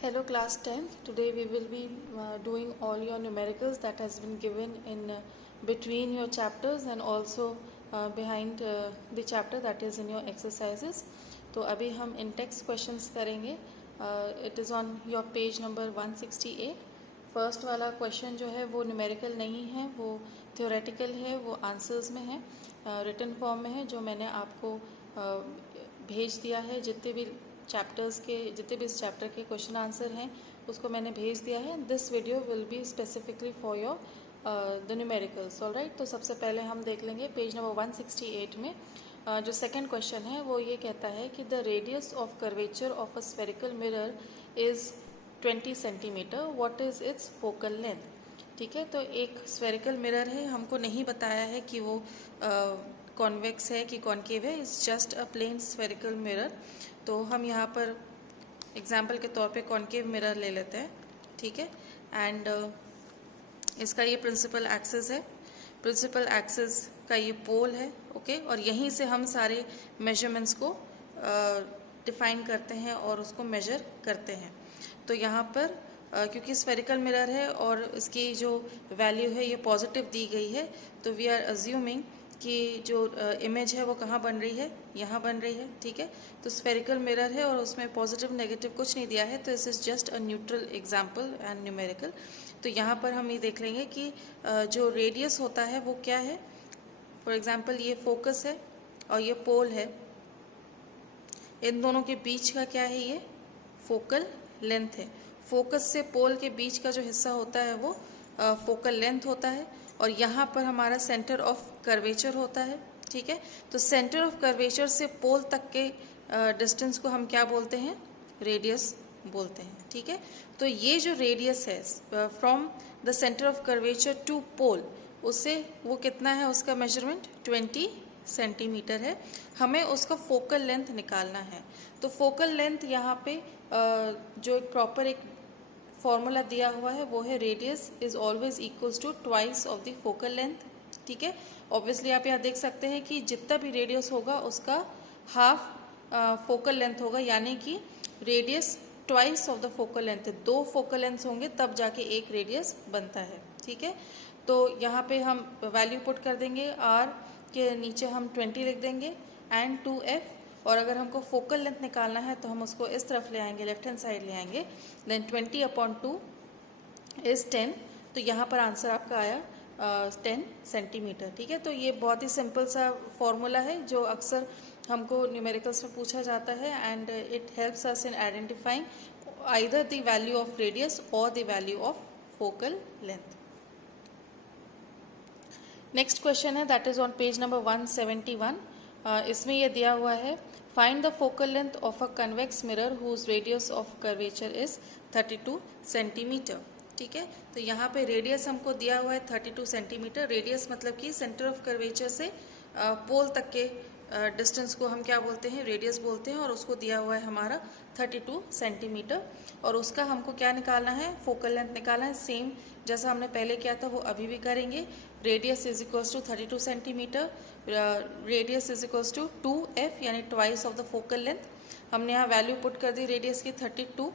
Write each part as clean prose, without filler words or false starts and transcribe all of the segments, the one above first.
Hello class 10th. Today we will be doing all your numericals that has been given in between your chapters and also behind the chapter that is in your exercises. तो अभी हम in text questions करेंगे. It is on your page number 168. First वाला question जो है वो numerical नहीं है, वो थ्योरेटिकल है, वो आंसर्स में है, रिटन फॉर्म में है, जो मैंने आपको भेज दिया है. जितने भी इस चैप्टर के क्वेश्चन आंसर हैं उसको मैंने भेज दिया है. This video will be specifically for your the numericals. Alright, तो सबसे पहले हम देख लेंगे पेज नंबर 168 में जो सेकंड क्वेश्चन है वो ये कहता है कि the radius of curvature of a spherical mirror is 20 centimetre. What is it's focal length. ठीक है, तो एक स्फेरिकल मिरर है, हमको नहीं बताया है कि वो कॉन्वेक्स है कि कॉन्केव है. It's just a plain spherical mirror. तो हम यहाँ पर एग्जाम्पल के तौर पे कॉन्केव मिरर ले लेते हैं. ठीक है, एंड इसका ये प्रिंसिपल एक्सिस है, प्रिंसिपल एक्सिस का ये पोल है. ओके, और यहीं से हम सारे मेजरमेंट्स को डिफाइन करते हैं और उसको मेजर करते हैं. तो यहाँ पर क्योंकि स्फेरिकल मिरर है और इसकी जो वैल्यू है ये पॉजिटिव दी गई है, तो वी आर अज्यूमिंग कि जो इमेज है वो कहाँ बन रही है, यहाँ बन रही है. ठीक है, तो स्फेरिकल मिरर है और उसमें पॉजिटिव नेगेटिव कुछ नहीं दिया है, तो this is just a neutral example and numerical. तो यहाँ पर हम ये देख लेंगे कि जो रेडियस होता है वो क्या है. फॉर एग्जाम्पल ये फोकस है और ये पोल है, इन दोनों के बीच का क्या है, ये फोकल लेंथ है. फोकस से पोल के बीच का जो हिस्सा होता है वो फोकल लेंथ होता है, और यहाँ पर हमारा सेंटर ऑफ कर्वेचर होता है. ठीक है, तो सेंटर ऑफ कर्वेचर से पोल तक के डिस्टेंस को हम क्या बोलते हैं, रेडियस बोलते हैं. ठीक है, तो ये जो रेडियस है from the centre of curvature to pole, उससे वो कितना है, उसका मेजरमेंट 20 सेंटीमीटर है. हमें उसका फोकल लेंथ निकालना है. तो फोकल लेंथ यहाँ पे जो एक प्रॉपर एक फॉर्मूला दिया हुआ है वो है radius is always equals to twice of the focal length. ठीक है, ऑब्वियसली आप यहाँ देख सकते हैं कि जितना भी रेडियस होगा उसका हाफ फोकल लेंथ होगा, यानी कि radius twice of the focal length. दो फोकल लेंथ होंगे तब जाके एक रेडियस बनता है. ठीक है, तो यहाँ पे हम वैल्यू पुट कर देंगे, आर के नीचे हम 20 लिख देंगे एंड 2f. और अगर हमको फोकल लेंथ निकालना है तो हम उसको इस तरफ ले आएंगे, लेफ्ट हैंड साइड ले आएंगे. Then 20/2 is 10. तो यहाँ पर आंसर आपका आया 10 सेंटीमीटर. ठीक है, तो ये बहुत ही सिंपल सा फॉर्मूला है जो अक्सर हमको न्यूमेरिकल्स में पूछा जाता है, and it helps us in identifying either the value of radius और the value of focal length. Next question है that is on page number 171. इसमें यह दिया हुआ है, find the focal length of a convex mirror whose radius of curvature is 32 centimetre. ठीक है, तो यहाँ पे रेडियस हमको दिया हुआ है 32 सेंटीमीटर. रेडियस मतलब कि सेंटर ऑफ कर्वेचर से पोल तक के डिस्टेंस को हम क्या बोलते हैं, रेडियस बोलते हैं, और उसको दिया हुआ है हमारा 32 सेंटीमीटर. और उसका हमको क्या निकालना है, फोकल लेंथ निकालना है. सेम जैसा हमने पहले किया था वो अभी भी करेंगे. Radius is equals to 32 centimetre, radius is equals to 2f यानी twice of the focal length. हमने यहाँ वैल्यू पुट कर दी रेडियस की 32,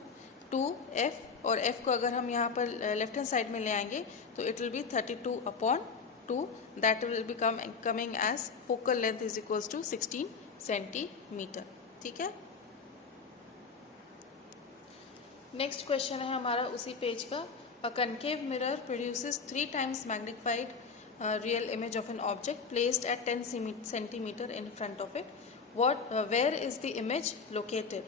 2f, और f को अगर हम यहाँ पर लेफ्ट हैंड साइड में ले आएंगे तो it will be 32/2. That will be coming as focal length is equals to 16 centimetre. ठीक है, नेक्स्ट क्वेश्चन है हमारा उसी पेज का. A concave mirror produces 3 times magnified real image of an object placed at 10 centimeter in front of it. Where is the image located?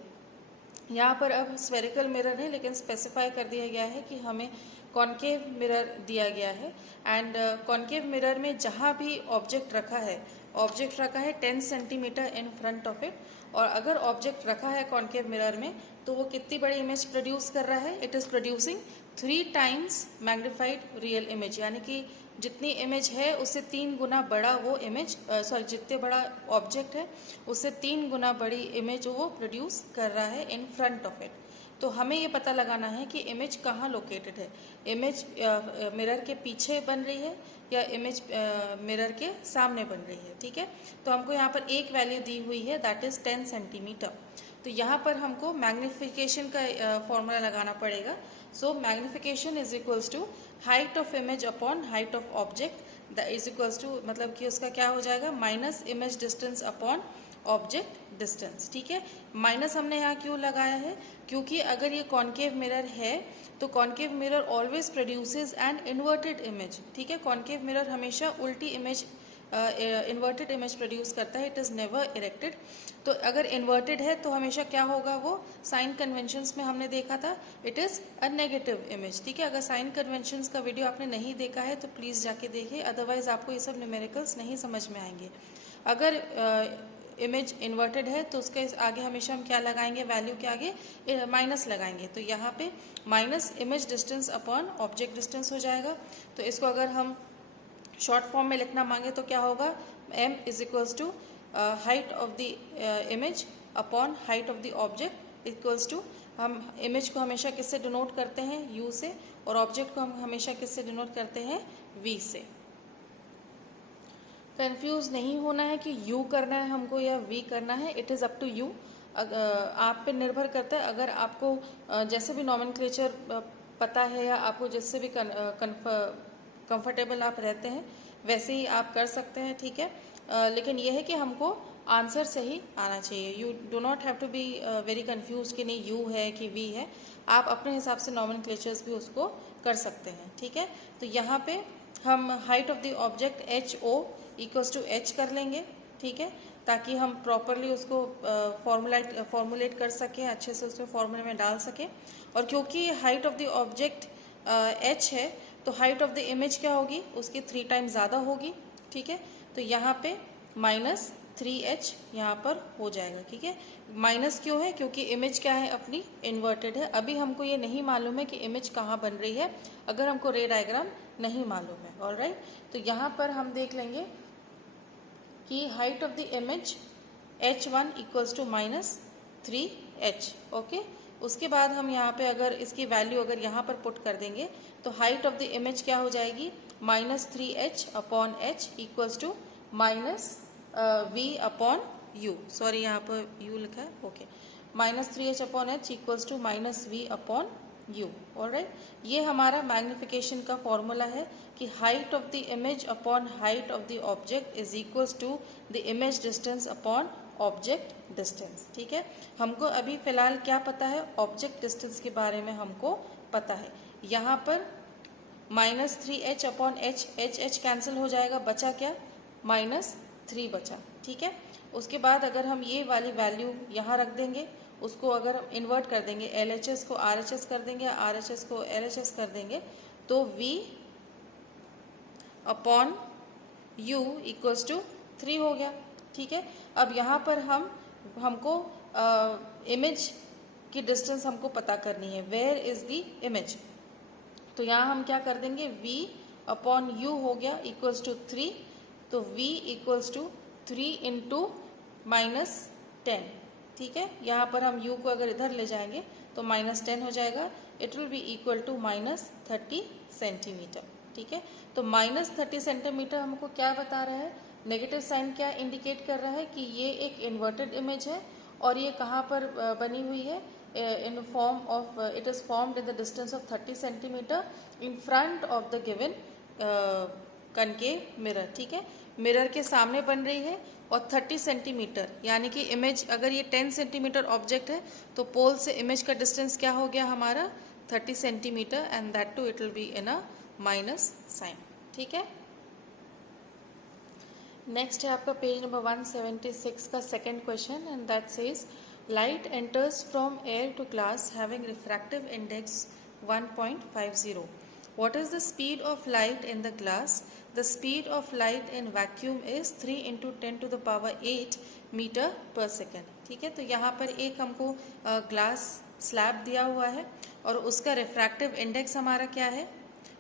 यहाँ पर अब spherical mirror है लेकिन स्पेसिफाई कर दिया गया है कि हमें कॉन्केव मिरर दिया गया है, एंड कॉन्केव मिरर में जहाँ भी ऑब्जेक्ट रखा है 10 centimetre in front of it. और अगर ऑब्जेक्ट रखा है कॉन्केव मिरर में तो वो कितनी बड़ी इमेज प्रोड्यूस कर रहा है, it is producing 3 times magnified real image, यानी कि जितनी इमेज है उससे 3 गुना बड़ा वो इमेज, जितने बड़ा ऑब्जेक्ट है उससे 3 गुना बड़ी इमेज वो प्रोड्यूस कर रहा है इन फ्रंट ऑफ इट. तो हमें ये पता लगाना है कि इमेज कहाँ लोकेटेड है. इमेज मिरर के पीछे बन रही है या इमेज मिरर के सामने बन रही है. ठीक है, तो हमको यहाँ पर एक वैल्यू दी हुई है दैट इज 10 सेंटीमीटर. तो यहाँ पर हमको मैग्निफिकेशन का फॉर्मूला लगाना पड़ेगा। So magnification is equals to height of image upon height of object, the is equals to मतलब कि उसका क्या हो जाएगा, minus image distance upon object distance. ठीक है, माइनस हमने यहाँ क्यों लगाया है, क्योंकि अगर ये कॉन्केव मिरर है तो concave mirror always produces an inverted image. ठीक है, कॉन्केव मिरर हमेशा उल्टी इमेज इन्वर्टेड इमेज प्रोड्यूस करता है, इट इज़ नेवर इरेक्टेड। तो अगर इन्वर्टेड है तो हमेशा क्या होगा, वो साइन कन्वेंशंस में हमने देखा था it is a negative image. ठीक है, अगर साइन कन्वेंशंस का वीडियो आपने नहीं देखा है तो प्लीज़ जाके देखिए, अदरवाइज आपको ये सब न्यूमेरिकल्स नहीं समझ में आएंगे। अगर इमेज इन्वर्टेड है तो उसके आगे हमेशा हम क्या लगाएंगे, वैल्यू के आगे माइनस लगाएंगे। तो यहाँ पे minus image distance upon object distance हो जाएगा। तो इसको अगर हम शॉर्ट फॉर्म में लिखना मांगे तो क्या होगा, m is equals to height of the image upon height of the object equals to, हम इमेज को हमेशा किससे डिनोट करते हैं, u से, और ऑब्जेक्ट को हम हमेशा किससे डिनोट करते हैं, v से। कंफ्यूज नहीं होना है कि u करना है हमको या v करना है, it is up to you, आप पे निर्भर करता है। अगर आपको जैसे भी नॉमेनक्लेचर पता है या आपको जिससे भी कंफर्टेबल आप रहते हैं वैसे ही आप कर सकते हैं। ठीक है, लेकिन यह है कि हमको आंसर सही आना चाहिए। You do not have to be very confuse कि नहीं u है कि v है, आप अपने हिसाब से नॉमेनक्लेचर्स भी उसको कर सकते हैं। ठीक है, तो यहाँ पे हम height of the object ho equals to h कर लेंगे। ठीक है, ताकि हम प्रॉपरली उसको फॉर्मुलेट कर सकें, अच्छे से उसमें फॉर्मूले में डाल सकें। और क्योंकि height of the object h है तो हाइट ऑफ द इमेज क्या होगी, उसकी 3 टाइम्स ज़्यादा होगी। ठीक है, तो यहाँ पे माइनस 3h यहाँ पर हो जाएगा। ठीक है, माइनस क्यों है, क्योंकि इमेज क्या है अपनी इन्वर्टेड है। अभी हमको ये नहीं मालूम है कि इमेज कहाँ बन रही है, अगर हमको रे डायग्राम नहीं मालूम है। ऑलराइट, तो यहाँ पर हम देख लेंगे कि height of the image h1 equals to minus 3h। Okay, उसके बाद हम यहाँ पे अगर इसकी वैल्यू अगर यहाँ पर पुट कर देंगे तो हाइट ऑफ द इमेज क्या हो जाएगी, minus 3h upon h equals to minus v upon u, sorry यहाँ पर u लिखा है, okay, minus 3h upon h equals to minus v upon u। Alright, ये हमारा मैग्निफिकेशन का फॉर्मूला है कि height of the image upon height of the object is equals to the image distance upon object distance. ठीक है, हमको अभी फिलहाल क्या पता है, ऑब्जेक्ट डिस्टेंस के बारे में हमको पता है। यहाँ पर minus 3h upon h cancel हो जाएगा, बचा क्या, माइनस 3 बचा। ठीक है, उसके बाद अगर हम ये वाली वैल्यू यहाँ रख देंगे, उसको अगर हम इन्वर्ट कर देंगे, LHS को RHS कर देंगे, RHS को LHS कर देंगे, तो v upon u equals to 3 हो गया। ठीक है, अब यहाँ पर हमको इमेज की डिस्टेंस हमको पता करनी है, वेयर इज द इमेज। तो यहाँ हम क्या कर देंगे, v अपॉन u हो गया इक्वल्स टू 3, तो v equals to 3 into minus 10। ठीक है, यहाँ पर हम u को अगर इधर ले जाएंगे तो माइनस 10 हो जाएगा, it will be equal to minus 30 centimetre. ठीक है, तो माइनस 30 सेंटीमीटर हमको क्या बता रहा है, नेगेटिव साइन क्या इंडिकेट कर रहा है कि ये एक इन्वर्टेड इमेज है और ये कहाँ पर बनी हुई है, in form of, it is formed in the distance of 30 centimetre in front of the given concave mirror. ठीक है, मिरर के सामने बन रही है और 30 सेंटीमीटर, यानी कि इमेज अगर ये 10 सेंटीमीटर ऑब्जेक्ट है तो पोल से इमेज का डिस्टेंस क्या हो गया हमारा, 30 centimetre, and that too it will be in a minus sign. ठीक है, नेक्स्ट है आपका पेज नंबर 176 का second question, and that says light enters from air to glass having refractive index 1.50. What is the speed of light in the glass? The speed of light in vacuum is 3 into 10 to the power 8 metre पर second. ठीक है, तो यहाँ पर एक हमको glass slab दिया हुआ है और उसका रिफ्रैक्टिव इंडेक्स हमारा क्या है।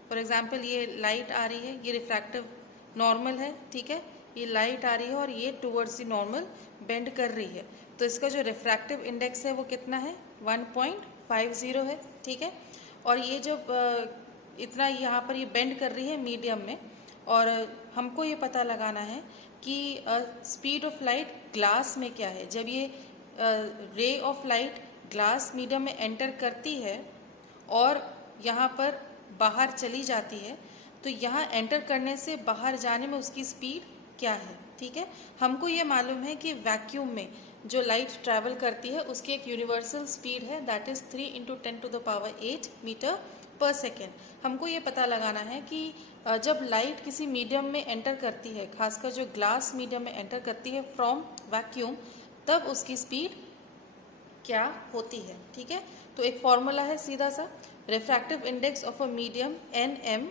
फॉर एग्जांपल ये लाइट आ रही है, ये रिफ्रैक्टिव नॉर्मल है। ठीक है, ये लाइट आ रही है और ये टूवर्ड्स द नॉर्मल बेंड कर रही है, तो इसका जो रिफ्रैक्टिव इंडेक्स है वो कितना है, 1.50 है। ठीक है, और ये जब इतना यहाँ पर ये बेंड कर रही है मीडियम में, और हमको ये पता लगाना है कि स्पीड ऑफ लाइट ग्लास में क्या है। जब ये ray of light glass medium में एंटर करती है और यहाँ पर बाहर चली जाती है, तो यहाँ एंटर करने से बाहर जाने में उसकी स्पीड क्या है, ठीक है। हमको ये मालूम है कि वैक्यूम में जो लाइट ट्रैवल करती है उसकी एक यूनिवर्सल स्पीड है, दैट इज 3 × 10⁸ मीटर पर सेकेंड। हमको ये पता लगाना है कि जब लाइट किसी मीडियम में एंटर करती है, खासकर जो ग्लास मीडियम में एंटर करती है फ्रॉम वैक्यूम, तब उसकी स्पीड क्या होती है, ठीक है। तो एक फॉर्मूला है सीधा सा, refractive index of a medium NM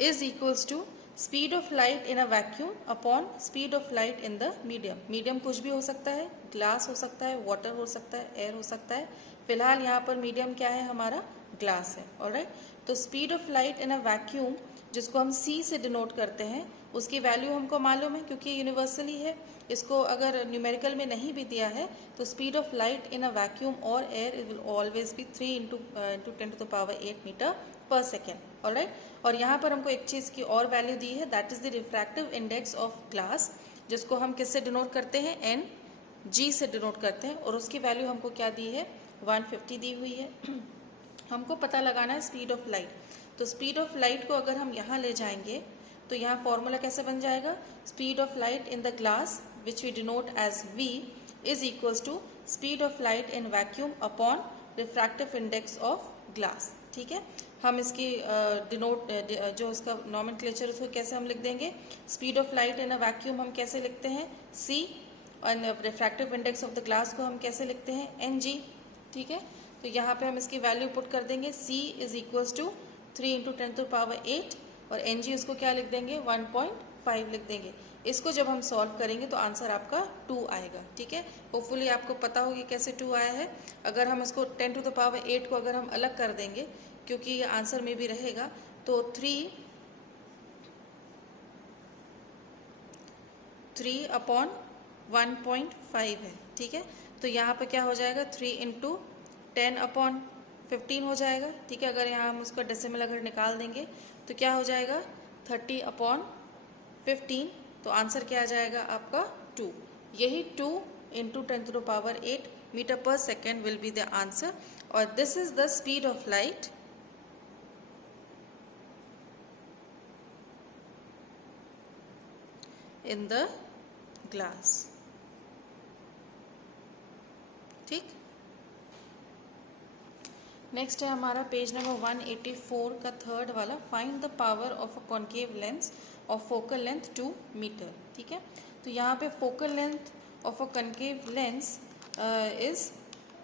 is equals to speed of light in a vacuum upon speed of light in the medium. Medium कुछ भी हो सकता है, ग्लास हो सकता है, वाटर हो सकता है, एयर हो सकता है। फिलहाल यहाँ पर मीडियम क्या है, हमारा ग्लास है, ऑलराइट। तो speed of light in a vacuum, जिसको हम C से डिनोट करते हैं, उसकी वैल्यू हमको मालूम है क्योंकि यूनिवर्सली है। इसको अगर न्यूमेरिकल में नहीं भी दिया है तो speed of light in a vacuum और air it will always be 3 × 10⁸ metre पर सेकेंड, ऑलराइट। और यहाँ पर हमको एक चीज़ की और वैल्यू दी है, that is the refractive index of glass, जिसको हम किससे डिनोट करते हैं, NG से डिनोट करते हैं, और उसकी वैल्यू हमको क्या दी है, 150 दी हुई है। हमको पता लगाना है स्पीड ऑफ लाइट। तो स्पीड ऑफ लाइट को अगर हम यहाँ ले जाएंगे तो यहाँ फॉर्मूला कैसे बन जाएगा, speed of light in the glass which we denote as V is equals to speed of light in vacuum upon refractive index of glass, ठीक है। हम इसकी डिनोट जो उसका नॉमेनक्लेचर उसको कैसे हम लिख देंगे, speed of light in a vacuum हम कैसे लिखते हैं, C, और refractive index of the glass को हम कैसे लिखते हैं, NG, ठीक है। तो यहाँ पे हम इसकी वैल्यू पुट कर देंगे, C इज इक्वल्स टू 3 × 10⁸, और NG उसको क्या लिख देंगे, 1.5 लिख देंगे। इसको जब हम सॉल्व करेंगे तो आंसर आपका 2 आएगा, ठीक है। होपफुली आपको पता होगी कैसे 2 आया है। अगर हम इसको 10⁸ को अगर हम अलग कर देंगे, क्योंकि ये आंसर में भी रहेगा, तो 3/1.5 है, ठीक है। तो यहाँ पर क्या हो जाएगा, 3 × 10/15 हो जाएगा, ठीक है। अगर यहाँ हम उसका डेसिमल अगर निकाल देंगे तो क्या हो जाएगा, 30/15। तो आंसर क्या आ जाएगा आपका 2। यही 2 × 10⁸ मीटर पर second will be the answer, और this is the speed of light in the glass, ठीक। नेक्स्ट है हमारा पेज नंबर 184 का थर्ड वाला, find the power of a concave lens of focal length 2 metre, ठीक है। तो यहाँ पे focal length of a concave lens is,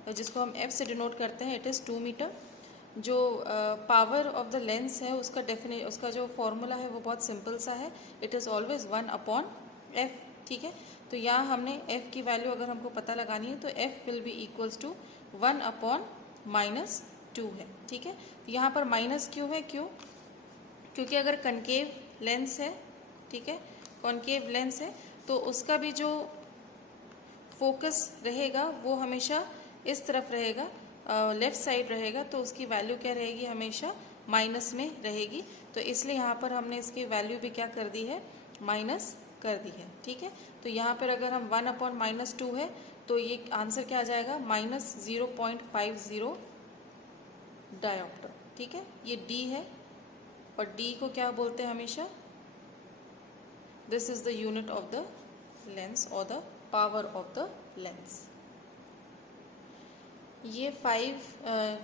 जिसको हम F से डिनोट करते हैं, इट इज़ 2 मीटर। जो पावर ऑफ द लेंस है उसका जो फॉर्मूला है वो बहुत सिंपल सा है, इट इज़ ऑलवेज 1/F, ठीक है। तो यहाँ हमने F की वैल्यू अगर हमको पता लगानी है तो F will be equals to 1/-2 है, ठीक है। यहाँ पर माइनस क्यों है, क्योंकि अगर कनकेव लेंस है, ठीक है, कॉनकेव लेंस है, तो उसका भी जो फोकस रहेगा वो हमेशा इस तरफ रहेगा, लेफ्ट साइड रहेगा, तो उसकी वैल्यू क्या रहेगी, हमेशा माइनस में रहेगी। तो इसलिए यहाँ पर हमने इसकी वैल्यू भी क्या कर दी है, माइनस कर दी है, ठीक है। तो यहाँ पर अगर हम 1/-2 है तो ये आंसर क्या आ जाएगा, -0.50 डायोप्टर, ठीक है। ये D है, और D को क्या बोलते हैं हमेशा, this is the unit of the lens और the power of the lens. ये 5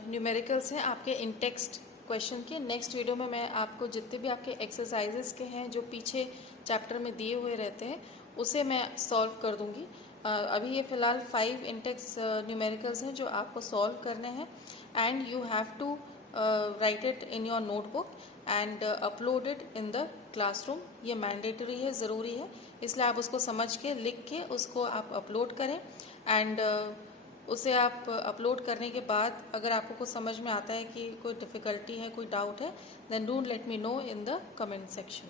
न्यूमेरिकल्स हैं आपके इन टेक्स्ट क्वेश्चन के। नेक्स्ट वीडियो में मैं आपको जितने भी आपके एक्सरसाइजेस के हैं जो पीछे चैप्टर में दिए हुए रहते हैं उसे मैं सॉल्व कर दूंगी। अभी ये फ़िलहाल 5 इन टेक्स्ट न्यूमेरिकल्स हैं जो आपको सॉल्व करने हैं, and you have to write it in your notebook and upload it in the classroom. ये मैंडेटरी है, ज़रूरी है, इसलिए आप उसको समझ के लिख के उसको आप अपलोड करें, एंड उसे आप अपलोड करने के बाद अगर आपको कुछ समझ में आता है कि कोई डिफ़िकल्टी है, कोई डाउट है, then do let me know in the comment section.